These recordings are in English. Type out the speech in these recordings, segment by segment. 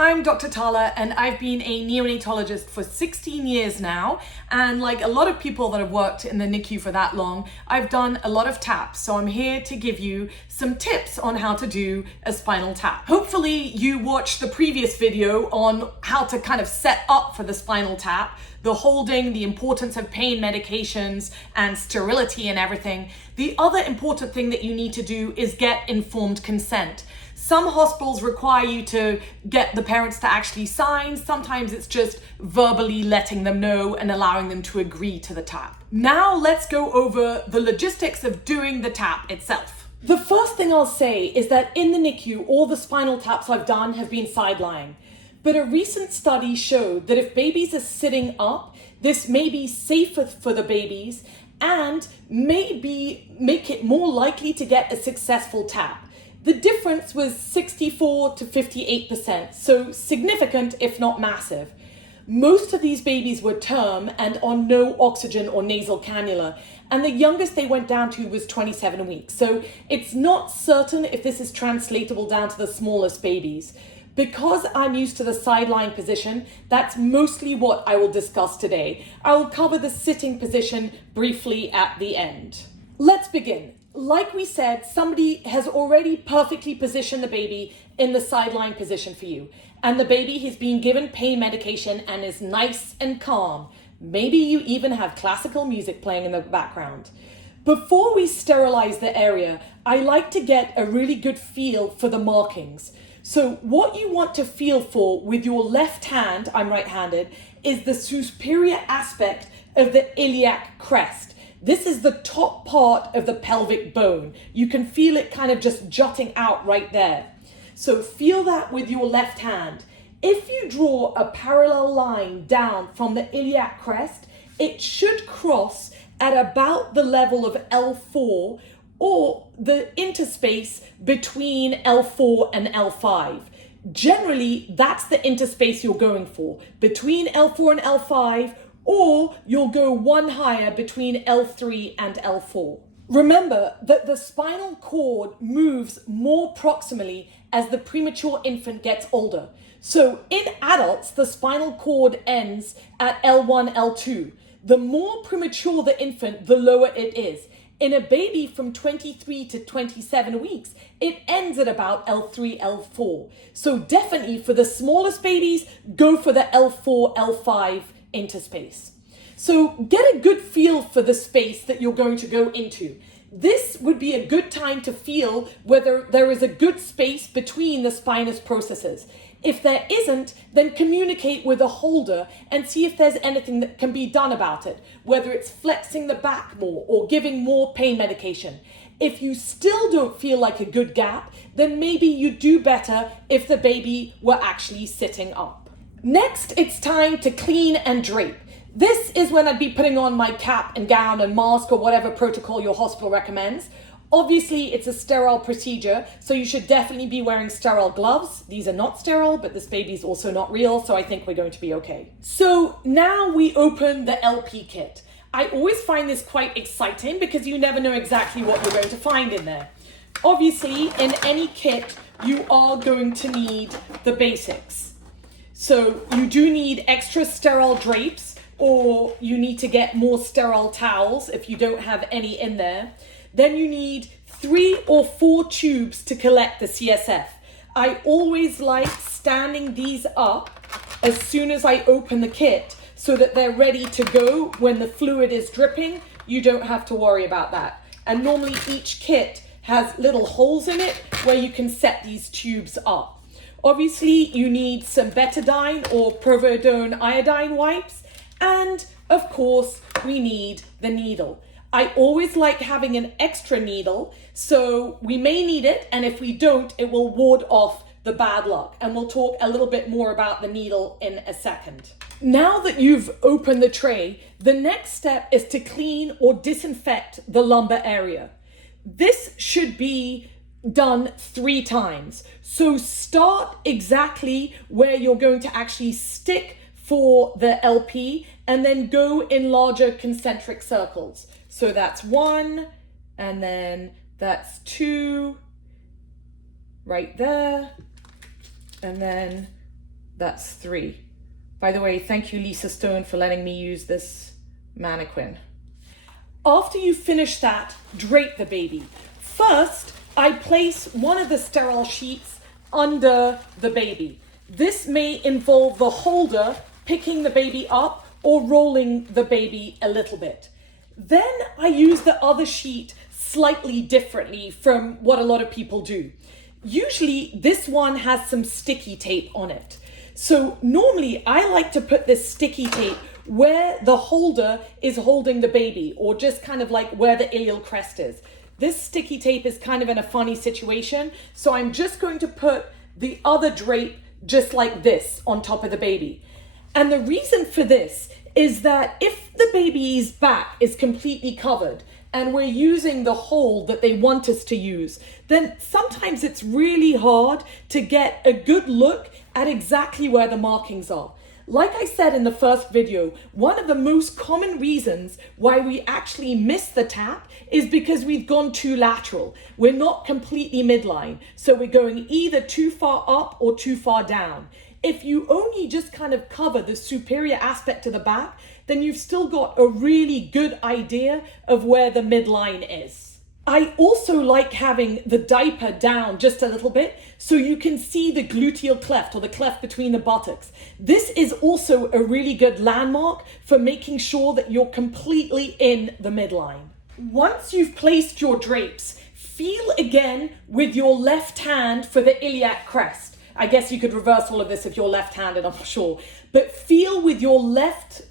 I'm Dr. Tala and I've been a neonatologist for 16 years now, and like a lot of people that have worked in the NICU for that long, I've done a lot of taps. So I'm here to give you some tips on how to do a spinal tap. Hopefully you watched the previous video on how to kind of set up for the spinal tap, the holding, the importance of pain medications and sterility and everything. The other important thing that you need to do is get informed consent. Some hospitals require you to get the parents to actually sign. Sometimes it's just verbally letting them know and allowing them to agree to the tap. Now let's go over the logistics of doing the tap itself. The first thing I'll say is that in the NICU, all the spinal taps I've done have been side-lying. But a recent study showed that if babies are sitting up, this may be safer for the babies and maybe make it more likely to get a successful tap. The difference was 64 to 58%, so significant if not massive. Most of these babies were term and on no oxygen or nasal cannula, and the youngest they went down to was 27 weeks. So it's not certain if this is translatable down to the smallest babies. Because I'm used to the sideline position, that's mostly what I will discuss today. I will cover the sitting position briefly at the end. Let's begin. Like we said, somebody has already perfectly positioned the baby in the sideline position for you. And the baby has been given pain medication and is nice and calm. Maybe you even have classical music playing in the background. Before we sterilize the area, I like to get a really good feel for the markings. So what you want to feel for with your left hand, I'm right-handed, is the superior aspect of the iliac crest. This is the top part of the pelvic bone. You can feel it kind of just jutting out right there. So feel that with your left hand. If you draw a parallel line down from the iliac crest, it should cross at about the level of L4 or the interspace between L4 and L5. Generally, that's the interspace you're going for, between L4 and L5, or you'll go one higher between L3 and L4. Remember that the spinal cord moves more proximally as the premature infant gets older. So in adults, the spinal cord ends at L1, L2. The more premature the infant, the lower it is. In a baby from 23 to 27 weeks, it ends at about L3, L4. So definitely for the smallest babies, go for the L4, L5 interspace. So get a good feel for the space that you're going to go into. This would be a good time to feel whether there is a good space between the spinous processes. If there isn't, then communicate with a holder and see if there's anything that can be done about it, whether it's flexing the back more or giving more pain medication. If you still don't feel like a good gap, then maybe you do better if the baby were actually sitting up. Next, it's time to clean and drape. This is when I'd be putting on my cap and gown and mask or whatever protocol your hospital recommends. Obviously, it's a sterile procedure, so you should definitely be wearing sterile gloves. These are not sterile, but this baby's also not real, so I think we're going to be okay. So now we open the LP kit. I always find this quite exciting because you never know exactly what you're going to find in there. Obviously, in any kit, you are going to need the basics. So you do need extra sterile drapes, or you need to get more sterile towels if you don't have any in there. Then you need 3 or 4 tubes to collect the CSF. I always like standing these up as soon as I open the kit so that they're ready to go when the fluid is dripping. You don't have to worry about that. And normally each kit has little holes in it where you can set these tubes up. Obviously, you need some betadine or povidone iodine wipes. And of course, we need the needle. I always like having an extra needle, so we may need it, and if we don't, it will ward off the bad luck. And we'll talk a little bit more about the needle in a second. Now that you've opened the tray, the next step is to clean or disinfect the lumbar area. This should be done 3 times. So start exactly where you're going to actually stick for the LP and then go in larger concentric circles. So that's 1, and then that's 2, right there, and then That's 3. By the way, thank you, Lisa Stone, for letting me use this mannequin. After you finish that, drape the baby. First, I place one of the sterile sheets under the baby. This may involve the holder picking the baby up or rolling the baby a little bit. Then I use the other sheet slightly differently from what a lot of people do. Usually this one has some sticky tape on it. So normally I like to put this sticky tape where the holder is holding the baby, or just kind of like where the ileal crest is. This sticky tape is kind of in a funny situation, so I'm just going to put the other drape just like this on top of the baby. And the reason for this is that if the baby's back is completely covered and we're using the hold that they want us to use, then sometimes it's really hard to get a good look at exactly where the markings are. Like I said in the first video, one of the most common reasons why we actually miss the tap is because we've gone too lateral. We're not completely midline, so we're going either too far up or too far down. If you only just kind of cover the superior aspect of the back, then you've still got a really good idea of where the midline is. I also like having the diaper down just a little bit so you can see the gluteal cleft, or the cleft between the buttocks. This is also a really good landmark for making sure that you're completely in the midline. Once you've placed your drapes, feel again with your left hand for the iliac crest. I guess you could reverse all of this if you're left-handed, I'm not sure. But feel with your left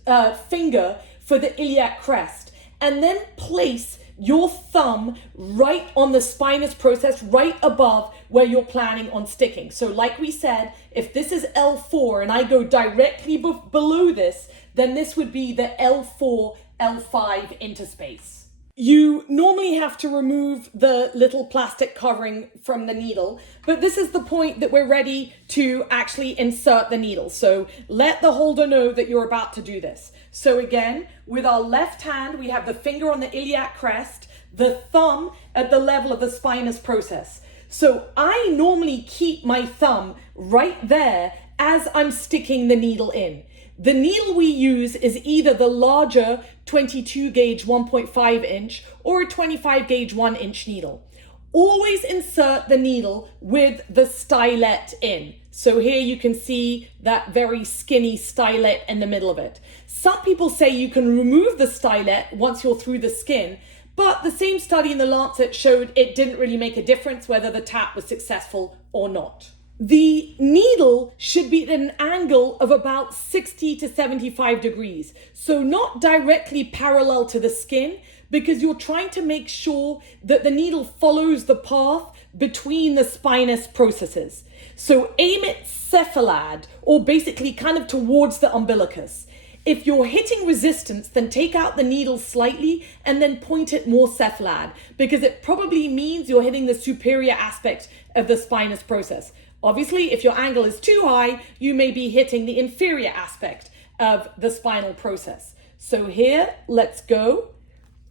finger for the iliac crest, and then place your thumb right on the spinous process, right above where you're planning on sticking. So like we said, if this is L4 and I go directly below this, then this would be the L4, L5 interspace. You normally have to remove the little plastic covering from the needle, but this is the point that we're ready to actually insert the needle. So let the holder know that you're about to do this. So again, with our left hand, we have the finger on the iliac crest, the thumb at the level of the spinous process. So I normally keep my thumb right there as I'm sticking the needle in. The needle we use is either the larger 22 gauge 1.5 inch or a 25 gauge 1 inch needle. Always insert the needle with the stylet in. So here you can see that very skinny stylet in the middle of it. Some people say you can remove the stylet once you're through the skin, but the same study in the Lancet showed it didn't really make a difference whether the tap was successful or not. The needle should be at an angle of about 60 to 75 degrees. So not directly parallel to the skin, because you're trying to make sure that the needle follows the path between the spinous processes. So aim it cephalad, or basically kind of towards the umbilicus. If you're hitting resistance, then take out the needle slightly and then point it more cephalad, because it probably means you're hitting the superior aspect of the spinous process. Obviously, if your angle is too high, you may be hitting the inferior aspect of the spinal process. So here, let's go.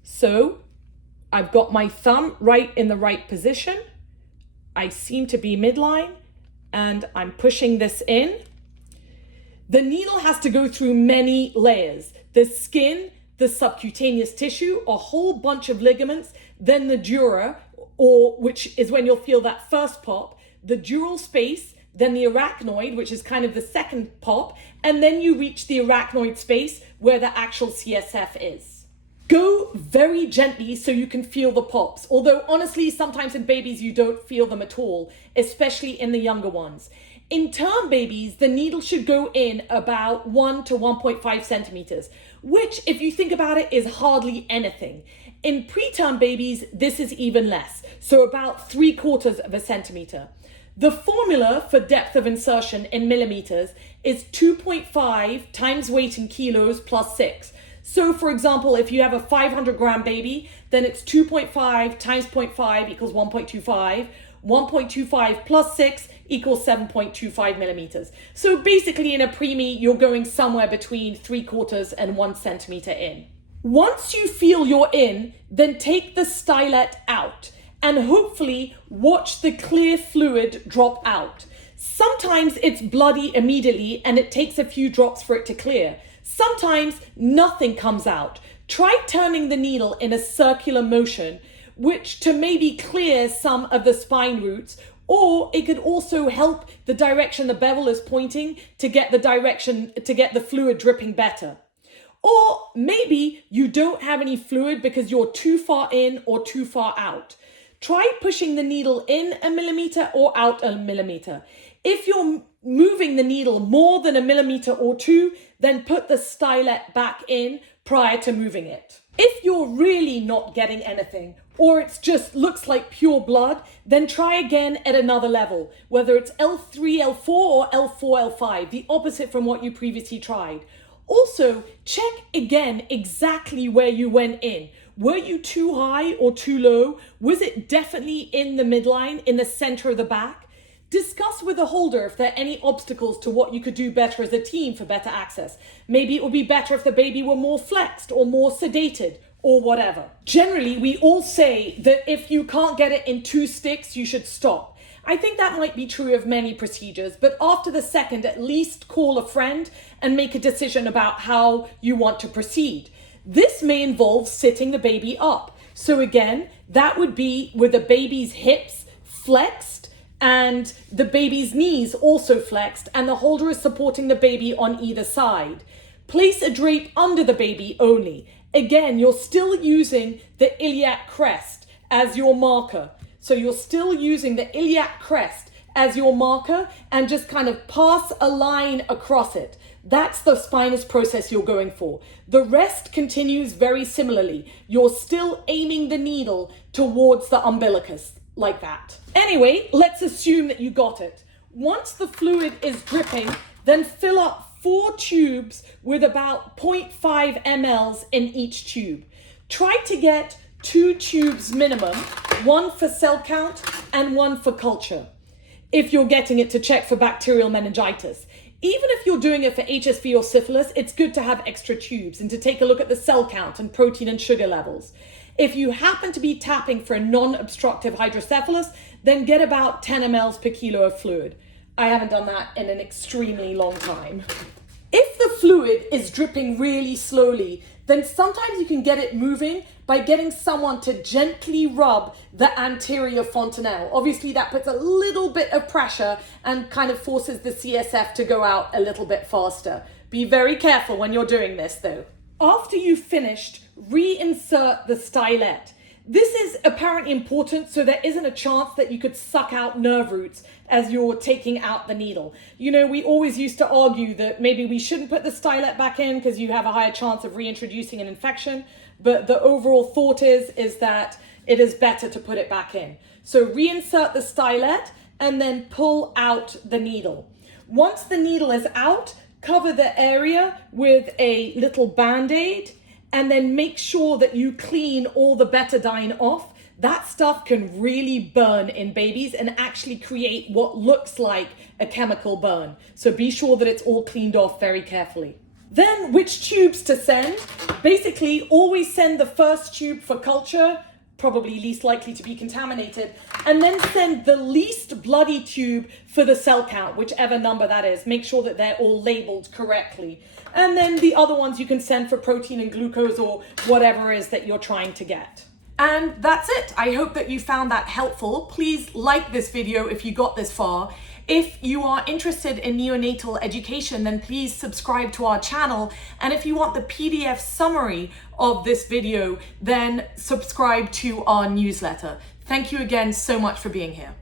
So I've got my thumb right in the right position. I seem to be midline, and I'm pushing this in. The needle has to go through many layers: the skin, the subcutaneous tissue, a whole bunch of ligaments, then the dura, which is when you'll feel that first pop, the dural space, then the arachnoid, which is kind of the second pop, and then you reach the arachnoid space where the actual CSF is. Go very gently so you can feel the pops, although honestly, sometimes in babies you don't feel them at all, especially in the younger ones. In term babies, the needle should go in about 1 to 1.5 centimeters, which, if you think about it, is hardly anything. In preterm babies, this is even less, so about 3/4 of a centimeter. The formula for depth of insertion in millimeters is 2.5 times weight in kilos plus 6. So for example, if you have a 500-gram baby, then it's 2.5 times 0.5 equals 1.25. 1.25 plus 6 equals 7.25 millimeters. So basically in a preemie, you're going somewhere between 3/4 and 1 centimeter in. Once you feel you're in, then take the stylet out and hopefully watch the clear fluid drop out. Sometimes it's bloody immediately and it takes a few drops for it to clear. Sometimes nothing comes out. Try turning the needle in a circular motion, which to maybe clear some of the spine roots, or it could also help the direction the bevel is pointing to get the fluid dripping better. Or maybe you don't have any fluid because you're too far in or too far out. Try pushing the needle in 1 millimeter or out 1 millimeter. If you're moving the needle more than 1 millimeter or 2, then put the stylet back in prior to moving it. If you're really not getting anything, or it just looks like pure blood, then try again at another level, whether it's L3, L4, or L4, L5, the opposite from what you previously tried. Also, check again exactly where you went in. Were you too high or too low? Was it definitely in the midline, in the center of the back? Discuss with the holder if there are any obstacles to what you could do better as a team for better access. Maybe it would be better if the baby were more flexed or more sedated or whatever. Generally, we all say that if you can't get it in 2 sticks, you should stop. I think that might be true of many procedures, but after the second, at least call a friend and make a decision about how you want to proceed. This may involve sitting the baby up. So again, that would be with the baby's hips flexed and the baby's knees also flexed, and the holder is supporting the baby on either side. Place a drape under the baby only. Again, you're still using the iliac crest as your marker. So you're still using the iliac crest as your marker and just kind of pass a line across it. That's the spinous process you're going for. The rest continues very similarly. You're still aiming the needle towards the umbilicus, like that. Anyway, let's assume that you got it. Once the fluid is dripping, then fill up 4 tubes with about 0.5 mLs in each tube. Try to get 2 tubes minimum, 1 for cell count and 1 for culture, if you're getting it to check for bacterial meningitis. Even if you're doing it for HSV or syphilis, it's good to have extra tubes and to take a look at the cell count and protein and sugar levels. If you happen to be tapping for a non-obstructive hydrocephalus, then get about 10 mLs per kilo of fluid. I haven't done that in an extremely long time. If the fluid is dripping really slowly, then sometimes you can get it moving by getting someone to gently rub the anterior fontanelle. Obviously, that puts a little bit of pressure and kind of forces the CSF to go out a little bit faster. Be very careful when you're doing this though. After you've finished, reinsert the stylet. This is apparently important so there isn't a chance that you could suck out nerve roots as you're taking out the needle. You know, we always used to argue that maybe we shouldn't put the stylet back in because you have a higher chance of reintroducing an infection, but the overall thought is that it is better to put it back in. So reinsert the stylet and then pull out the needle. Once the needle is out, cover the area with a little Band-Aid and then make sure that you clean all the betadine off. That stuff can really burn in babies and actually create what looks like a chemical burn. So be sure that it's all cleaned off very carefully. Then which tubes to send? Basically, always send the first tube for culture, probably least likely to be contaminated, and then send the least bloody tube for the cell count, whichever number that is. Make sure that they're all labeled correctly. And then the other ones you can send for protein and glucose or whatever it is that you're trying to get. And that's it. I hope that you found that helpful. Please like this video if you got this far. If you are interested in neonatal education, then please subscribe to our channel. And if you want the PDF summary of this video, then subscribe to our newsletter. Thank you again so much for being here.